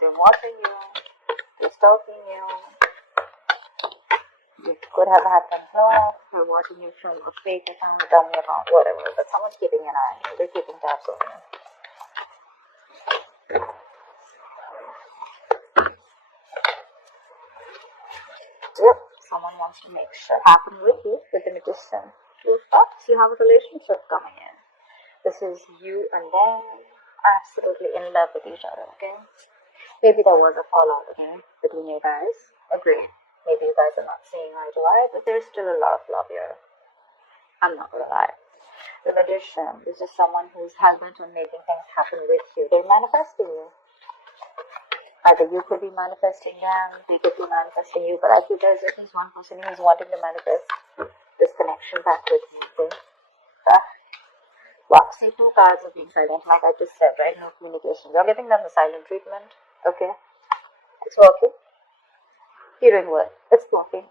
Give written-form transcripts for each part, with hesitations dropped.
they're watching you, they're stalking you. You could have had them blocked, they're watching you from a fake account, dummy account, whatever. But someone's keeping an eye on you, they're keeping tabs on you. Yep, someone wants to make shit happen with you, with the Magician. Rooftop, you have a relationship coming in. This is you and them absolutely in love with each other, okay? Maybe there was a fallout, okay, between you guys. Agreed. Maybe you guys are not seeing eye to eye, but there's still a lot of love here. I'm not gonna lie. The Magician is just someone who's hell-bent on making things happen with you. They're manifesting you. Either you could be manifesting them, they could be manifesting you, but I feel there's at least one person who's wanting to manifest this connection back with you, okay? Wow, see, 2 cards of being silent, like I just said, right? No communication. You're giving them the silent treatment, okay? It's working. You're doing what? It's working.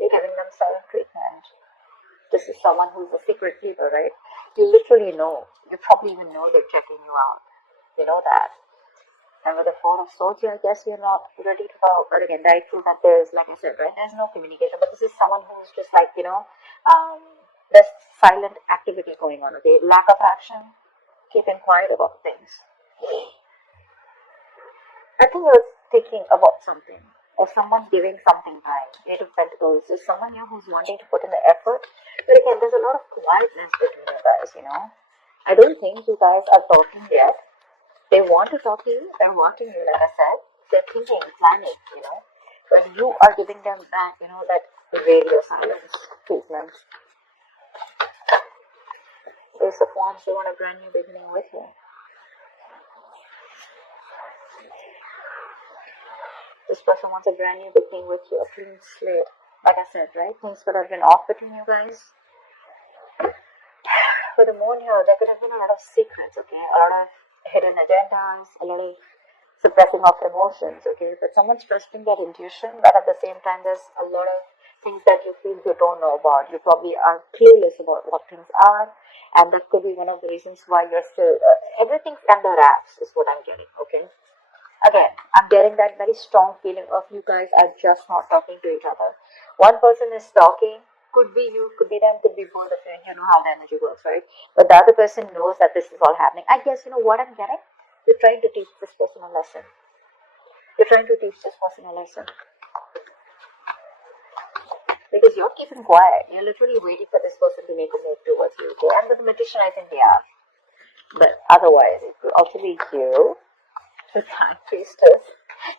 You're giving them silent treatment. This is someone who's a secret keeper, right? You literally know. You probably even know they're checking you out. You know that. And with the 4 of Swords, I guess you're not ready to go. But again, I feel that there's, like I said, right, there's no communication. But this is someone who's just like, there's silent activity going on, okay? Lack of action, keeping quiet about things. I think I was thinking about something, or someone giving something back. 8 of Pentacles. There's someone here who's wanting to put in the effort. But again, there's a lot of quietness between you guys, I don't think you guys are talking yet. They want to talk to you, they're watching you, like I said. They're thinking, planning, But you are giving them that, that radio silence treatment. Ace of Wands, they want a brand new beginning with you. This person wants a brand new beginning with you, a clean slate. Like I said, right? Things could have been off between you guys. For the moon here, there could have been a lot of secrets, okay? A lot of hidden agendas, a lot of suppressing of emotions, okay? But someone's trusting their intuition, but at the same time, there's a lot of things that you feel you don't know about. You probably are clueless about what things are, and that could be one of the reasons why you're still, everything's under wraps is what I'm getting, okay? Again, I'm getting that very strong feeling of you guys are just not talking to each other. One person is talking, could be you, could be them, could be both of you, and you know how the energy works, right? But the other person knows that this is all happening. I guess, what I'm getting? You're trying to teach this person a lesson. You're trying to teach this person a lesson. Because you're keeping quiet. You're literally waiting for this person to make a move towards you. Okay? And with the Magician, I think, yeah. But otherwise, it could also be you, the Time Priestess,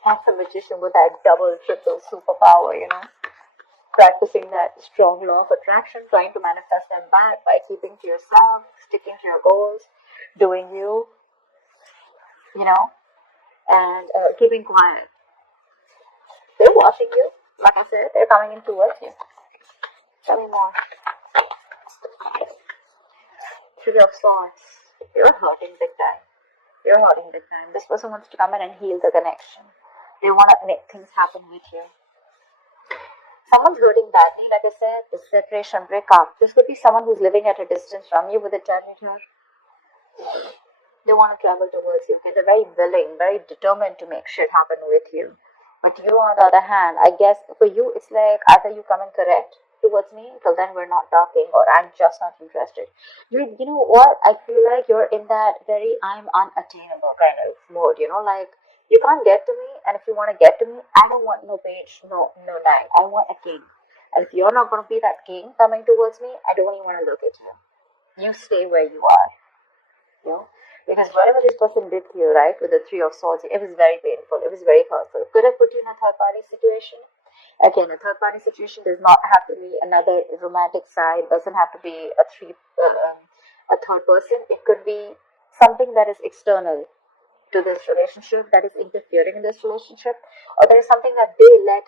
and the Magician with that double, triple superpower, Practicing that strong law of attraction, trying to manifest them back by keeping to yourself, sticking to your goals, doing you, and keeping quiet. They're watching you. Like I said, they're coming in towards you. Tell me more. 3 of Swords. You're hurting big time. You're hurting big time. This person wants to come in and heal the connection. They want to make things happen with you. Someone's hurting badly, like I said, the separation, breakup. This could be someone who's living at a distance from you with a chariot here. They want to travel towards you. Okay? They're very willing, very determined to make shit happen with you. But you, on the other hand, I guess for you, it's like either you come and correct towards me, till then we're not talking, or I'm just not interested. You know what? I feel like you're in that very I'm unattainable kind of mode, like you can't get to me, and if you want to get to me, I don't want no page, no knight. I want a king. And if you're not going to be that king coming towards me, I don't even want to look at you. You stay where you are. Because whatever this person did to you, right, with the 3 of Swords, it was very painful. It was very hurtful. Could have put you in a third-party situation. Again, a third-party situation does not have to be another romantic side. Doesn't have to be a third person. It could be something that is external to this relationship, that is interfering in this relationship, or there is something that they let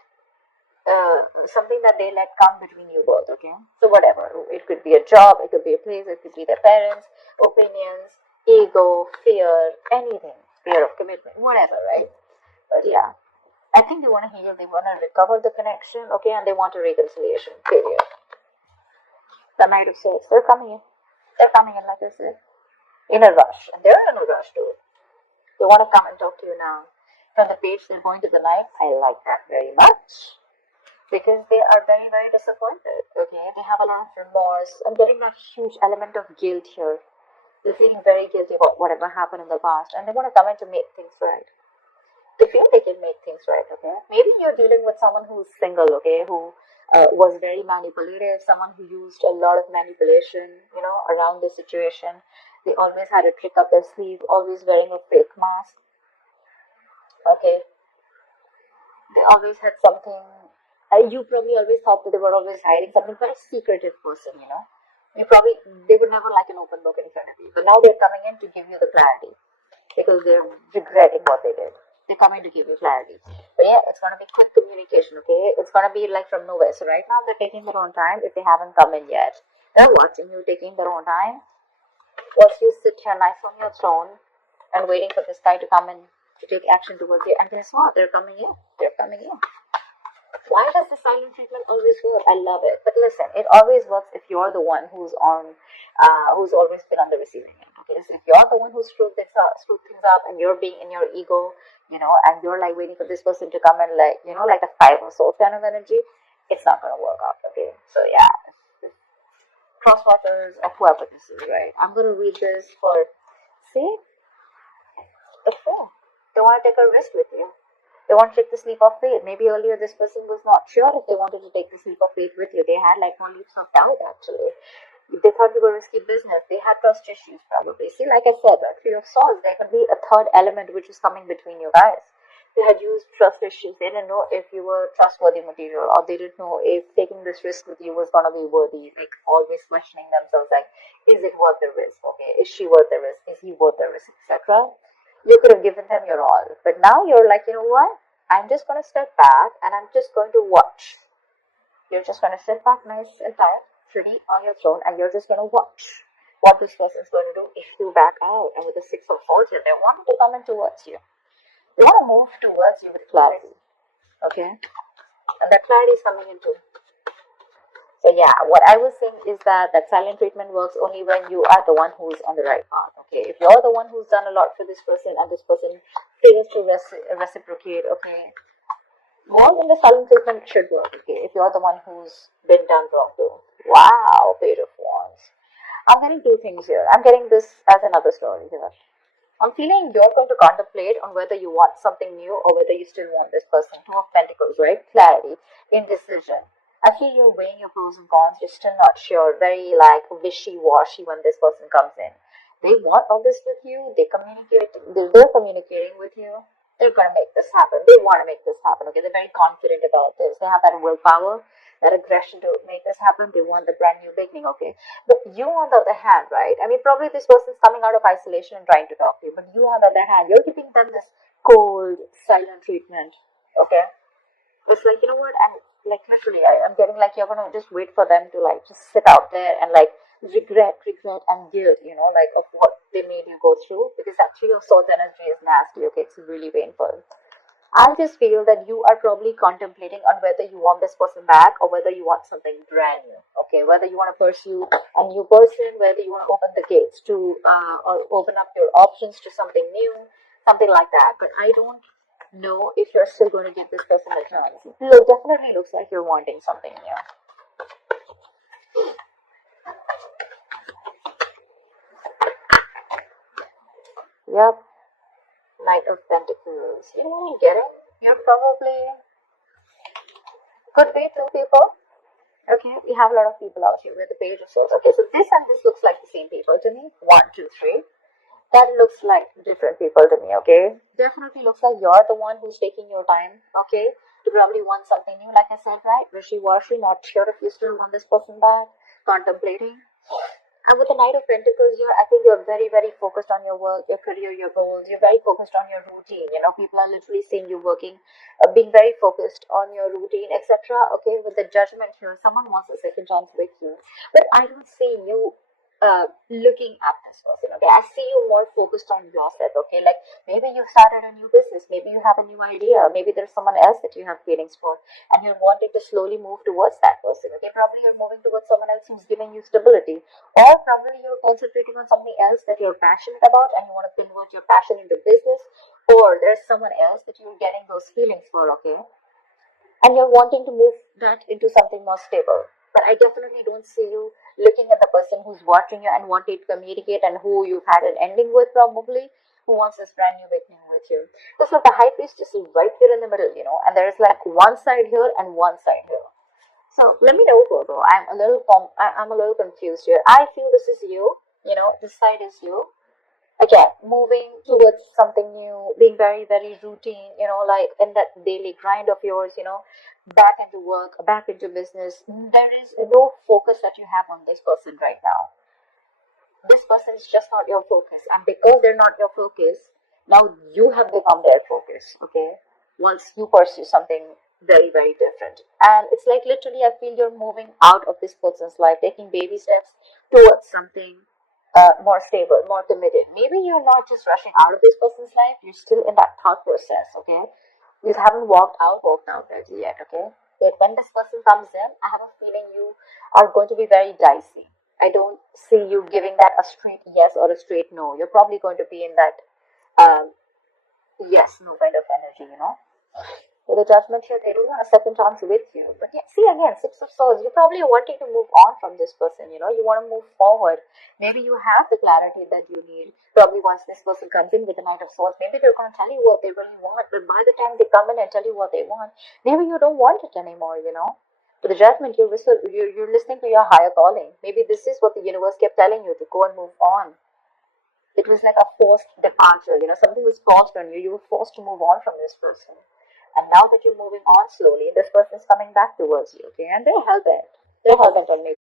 come between you both, okay? So whatever, it could be a job, it could be a place, it could be their parents, opinions, ego, fear, anything, fear of commitment, whatever, right? But yeah, I think they want to heal, they want to recover the connection, okay, and they want a reconciliation, period. The Knight of Swords, they're coming in, like I said. in a rush, and they're in a rush too. They want to come and talk to you now. From the page they're going to the knife, I like that very much. Because they are very, very disappointed. Okay, they have a lot of remorse. I'm getting that huge element of guilt here. They're feeling very guilty about whatever happened in the past, and they want to come in to make things right. They feel they can make things right. Okay, maybe you're dealing with someone who's single. Okay, who was very manipulative, someone who used a lot of manipulation, around the situation. They always had a trick up their sleeve, always wearing a fake mask. Okay, they always had something. You probably always thought that they were always hiding something, very secretive person. They would never like an open book in front of you. But now they're coming in to give you the clarity because they're regretting what they did. They're coming to give you clarity. But yeah, it's going to be quick communication, okay? It's going to be like from nowhere. So right now they're taking their own time if they haven't come in yet. They're watching you taking their own time. Whilst you sit here nice on your throne and waiting for this guy to come in to take action towards you. And guess what? They're coming in. They're coming in. Why does the silent treatment always work? I love it. But listen, it always works if you're the one who's always been on the receiving end. Okay, so if you're the one who screwed things up, and you're being in your ego, and you're like waiting for this person to come in, like the Five of Swords kind of energy, it's not gonna work out. Okay, so yeah, crosswatchers or whoever this is, right? I'm gonna read this for the Fool. They want to take a risk with you. They want to take the leap of faith. Maybe earlier this person was not sure if they wanted to take the leap of faith with you. They had like more leaps of doubt actually. They thought you were risky business. They had trust issues probably. See, like I said, that Three of Swords, there could be a third element which is coming between you guys. They had used trust issues. They didn't know if you were trustworthy material, or they didn't know if taking this risk with you was going to be worthy. Like always questioning themselves, like, is it worth the risk? Okay, is she worth the risk? Is he worth the risk, etc. You could have given them your all, but now you're like, you know what? I'm just going to step back and I'm just going to watch. You're just going to sit back nice and tight, pretty on your throne, and you're just going to watch what this person's going to do if you back out. And with the Six of Swords here, they want to come in towards you. They want to move towards you with clarity. Okay? And that clarity is coming in too. So yeah, what I was saying is that silent treatment works only when you are the one who's on the right path. Okay, if you're the one who's done a lot for this person and this person fails to reciprocate, okay, more than the silent treatment should work. Okay, if you're the one who's been done wrong too. Wow, Page of Wands. I'm getting two things here. I'm getting this as another story here. I'm feeling you're going to contemplate on whether you want something new or whether you still want this person. Two of Pentacles, right? Clarity, indecision. I feel you're weighing your pros and cons. You're still not sure. Very like wishy-washy when this person comes in. They want all this with you. They're communicating with you. They're going to make this happen. They want to make this happen. Okay, they're very confident about this. They have that willpower, that aggression to make this happen. They want the brand new beginning. Okay, but you on the other hand, right? I mean, probably this person's coming out of isolation and trying to talk to you. But you on the other hand, you're giving them this cold, silent treatment. Okay, it's like, you know what? And like literally, I'm getting like you're gonna just wait for them to like just sit out there and like regret and guilt, like of what they made you go through, because that Three of Swords energy is nasty. Okay, it's really painful. I just feel that you are probably contemplating on whether you want this person back or whether you want something brand new. Okay, whether you want to pursue a new person, whether you want to open the gates to or open up your options to something new, something like that. But I don't know if you're still going to give this person a chance. It definitely looks like you're wanting something new. Yep. Knight of Pentacles. You don't get it. You're probably could be two people. Okay, we have a lot of people out here with the Page of Swords. Okay, so this and this looks like the same people to me. 1, 2, 3. That looks like different people to me. Okay, definitely looks like you're the one who's taking your time. Okay, to probably want something new. Like I said, right? Wishy-washy, not sure if you still want this person back. Contemplating. And with the Knight of Pentacles here, I think you're very, very focused on your work, your career, your goals. You're very focused on your routine. People are literally seeing you working, being very focused on your routine, etc. Okay, with the Judgment here, someone wants a second chance with you. But I don't see you looking at this person. Okay, I see you more focused on yourself. Okay, like maybe you started a new business, maybe you have a new idea, maybe there's someone else that you have feelings for, and you're wanting to slowly move towards that person. Okay, probably you're moving towards someone else who's giving you stability, or probably you're concentrating on something else that you're passionate about, and you want to convert your passion into business, or there's someone else that you're getting those feelings for. Okay, and you're wanting to move that into something more stable. But I definitely don't see you looking at the person who's watching you and wanting to communicate, and who you've had an ending with, probably, who wants this brand new beginning with you. Because like the high priestess is right here in the middle, and there's like one side here and one side here. So let me know, Virgo. I'm a little confused here. I feel this is you. This side is you. Again, moving towards something new, being very, very routine, like in that daily grind of yours, back into work, back into business. There is no focus that you have on this person right now. This person is just not your focus. And because they're not your focus, now you have become their focus, okay? Once you pursue something very, very different. And it's like literally, I feel you're moving out of this person's life, taking baby steps towards something more stable, more committed. Maybe you're not just rushing out of this person's life, you're still in that thought process, okay? You haven't walked out yet, okay? But when this person comes in, I have a feeling you are going to be very dicey. I don't see you giving that a straight yes or a straight no. You're probably going to be in that yes, no kind of energy. So the judgment here, they don't want a second chance with you. But yeah, see again, Six of Swords, you're probably wanting to move on from this person, you want to move forward. Maybe you have the clarity that you need. Probably once this person comes in with the Knight of Swords, maybe they're going to tell you what they really want. But by the time they come in and tell you what they want, maybe you don't want it anymore. But the judgment, you're listening to your higher calling. Maybe this is what the universe kept telling you, to go and move on. It was like a forced departure, something was forced on you. You were forced to move on from this person. And now that you're moving on slowly, this person's coming back towards you, okay? And they're hell bent. They're hell bent on making